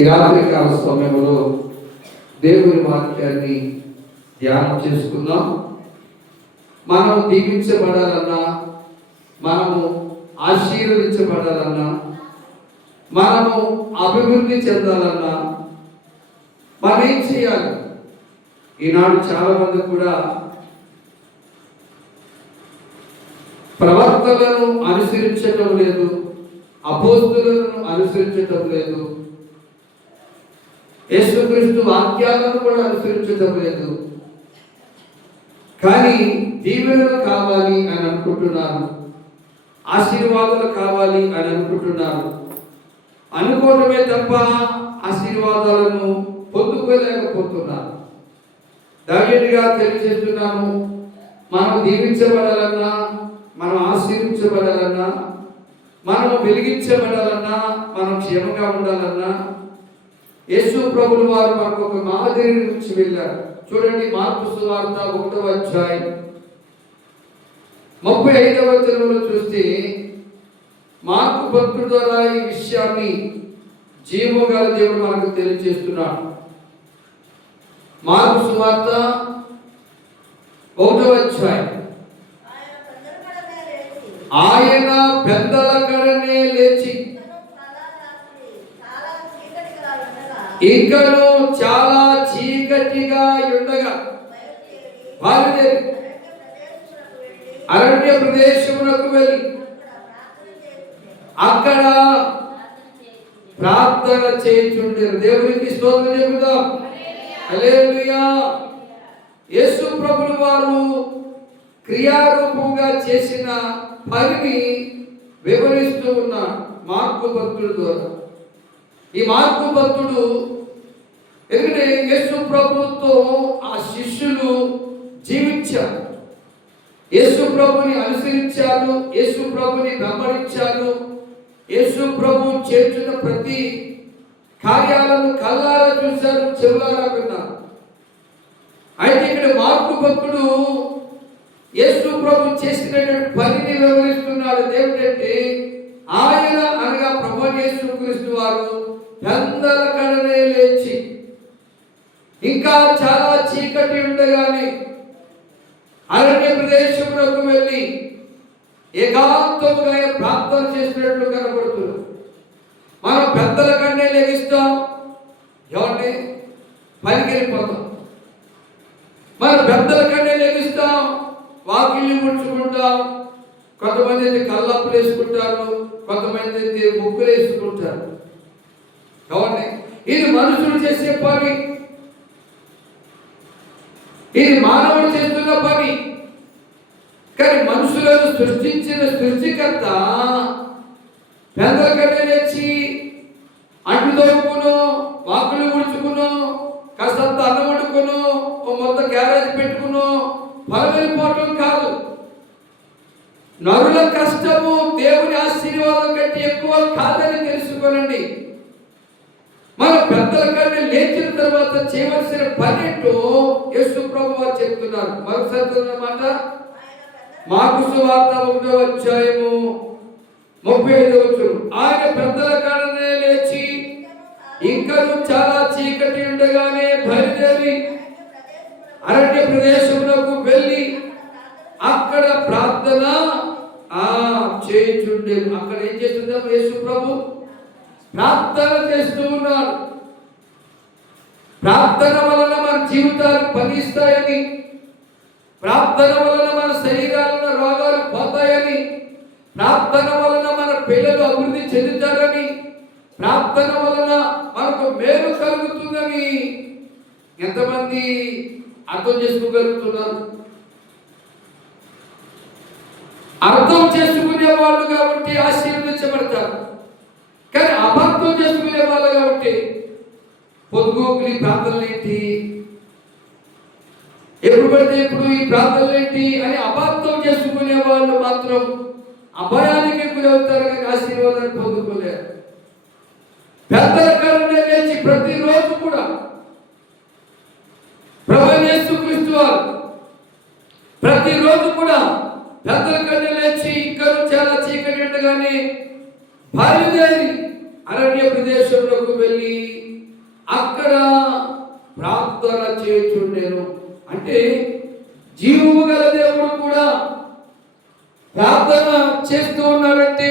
ఈ రాత్రికాల సమయంలో దేవుని వాక్యాన్ని ధ్యానం చేసుకుందాం. మనం దీవించబడాలన్నా, మనము ఆశీర్వదించబడాలన్నా, మనము అభివృద్ధి చెందాలన్నా మనం ఏం చేయాలి? ఈనాడు చాలా మంది కూడా ప్రవర్తనను అనుసరించటం లేదు, అపోస్తులను అనుసరించటం లేదు, యేసుక్రీస్తు వాక్యాలను కూడా అనుసరించటం లేదు. కానీ దీవెనలు కావాలి అని అనుకుంటున్నారు, ఆశీర్వాదాలు కావాలి అని అనుకుంటున్నారు. అనుకోవడమే తప్ప ఆశీర్వాదాలను పొందుకోలేకపోతున్నారు. దానిగా తెలియజేస్తున్నాము, మనం దీవించబడాలన్నా, మనం ఆశీర్వించబడాలన్నా, మనం వెలిగించబడాలన్నా, మనం క్షేమంగా ఉండాలన్నా యేసు ప్రభుల వారు మనకు ఒక మాదిరి నుంచి వెళ్ళారు. చూడండి, మార్కు సువార్త 1వ అధ్యాయం 35వ వచనంలో చూస్తే మార్కు భక్తుడి ద్వారా ఈ విషయాన్ని జీవగల దేవుడు మనకు తెలియజేస్తున్నాడు. మార్కు సువార్త 1వ అధ్యాయం, ఆయన పెద్దల కడనే లేచి ఇంకను చాలా చీకటిగా ఉండగా అరణ్య ప్రదేశమునకు వెళ్ళి అక్కడ ప్రార్థన చేయుచుండెను. దేవునికి స్తోత్రం చెబుదాం. హల్లెలూయా. యేసు ప్రభుల వారు క్రియారూపంగా చేసిన పనిని వివరిస్తూ ఉన్నాడు మార్కు భక్తుల ద్వారా. ఈ మార్కు భక్తుడు ఎందుకంటే యేసు ప్రభుతో ఆ శిష్యులు జీవించారు, యేసు ప్రభుని అనుసరించారు, యేసు ప్రభుని వెంబడించారు, యేసు ప్రభు చేస్తున్న ప్రతి కార్యాలను కళ్ళారా చూశారు, చెవులారా విన్నారు. అయితే ఇక్కడ మార్కు భక్తుడు యేసు ప్రభు చేసినటువంటి పనిని వివరిస్తున్నాడు. ఏమిటంటే ఆయన అనగా ప్రభు యేసుక్రీస్తు వారు పెద్దల కడనే లేచి ఇంకా చాలా చీకటి ఉండగానే అరణ్య ప్రదేశంలోకి వెళ్ళి ఏకాంతముగా ప్రార్థన చేసినట్లు కనబడుతుంది. మనం పెద్దల కన్నే లెగిస్తాం, ఎవరిని పనికి వెళ్ళిపోతాం. మనం పెద్దల కన్నే లెగిస్తాం, వాకిళ్ళు ముడుచుకుంటాం, కొంతమంది అయితే కళ్ళప్పులు వేసుకుంటారు, కొంతమంది అయితే ముగ్గులు వేసుకుంటారు. ఎవరిని? ఇది మనుషులు చేసే పని, ఇది మానవుడు చేస్తున్న పని. కానీ మనుషులను సృష్టించిన సృష్టికర్త పెద్దల కన్నా లేచి అంటు తోముకును, వాకులు ముడుచుకును, కాస్తంత అన్నం వండుకును, ఓ మొత్తం గ్యారేజ్ పెట్టుకును పొలం వెళ్ళిపోవటం కాదు. నరుల కష్టము దేవుని ఆశీర్వాదం కంటే ఎక్కువ కాదని తెలుసుకోనండి. మన పెద్దల కన్నా లేచిన తర్వాత చేయవలసిన పని ఏంటో యేసు ప్రభు వారు చెప్తున్నారు. మరోసారి అన్నమాట మార్కు సువార్త 1వ అధ్యాయము 35వ వచనం, ఆయన పెద్దల కడనే లేచి ఇంకను చాలా చీకటి ఉండగానే బయలుదేరి అరణ్య ప్రదేశమునకు వెళ్ళి అక్కడ ప్రార్థన చేయుచుండెను. అక్కడ ఏం చేస్తున్నాం? యేసు ప్రభు ప్రార్థన చేస్తూ ఉన్నాడు. ప్రార్థన వలన మన జీవితాలు ఫలిస్తాయని, ప్రార్థన వలన మన శరీరాలను రోగాలు పోతాయని, ప్రార్థన వలన మన పిల్లలు అభివృద్ధి చెందుతారని, ప్రార్థన వలన మనకు మేలు కలుగుతుందని ఎంతమంది అర్థం చేసుకోగలుగుతున్నారు? అర్థం చేసుకునే వాళ్ళు కాబట్టి ఆశీర్వదించబడతారు. కానీ అబద్ధం చేసుకునే వాళ్ళు కాబట్టి పొద్దుగోకులు ఈ ప్రార్థనలు ఏంటి, ఎప్పుడు పడితే ఇప్పుడు ఈ ప్రార్థనలు ఏంటి అని అబద్ధం చేసుకునే వాళ్ళు మాత్రం అభయానికి గురవుతారు, కానీ ఆశీర్వాదాన్ని పొందుకోలేరు. పెద్దల కడనే లేచి ప్రతిరోజు కూడా ప్రభువైన యేసుక్రీస్తు వారు ప్రతిరోజు కూడా పెద్దల కడనే లేచి ఇంకా చాలా చీకటి ఉండగానే బయలుదేరి అరణ్య ప్రదేశంలోకి వెళ్ళి అక్కడ ప్రార్థన చేయుచుండెను. అంటే జీవము గల దేవుడు కూడా ప్రార్థన చేస్తూ ఉన్నాడంటే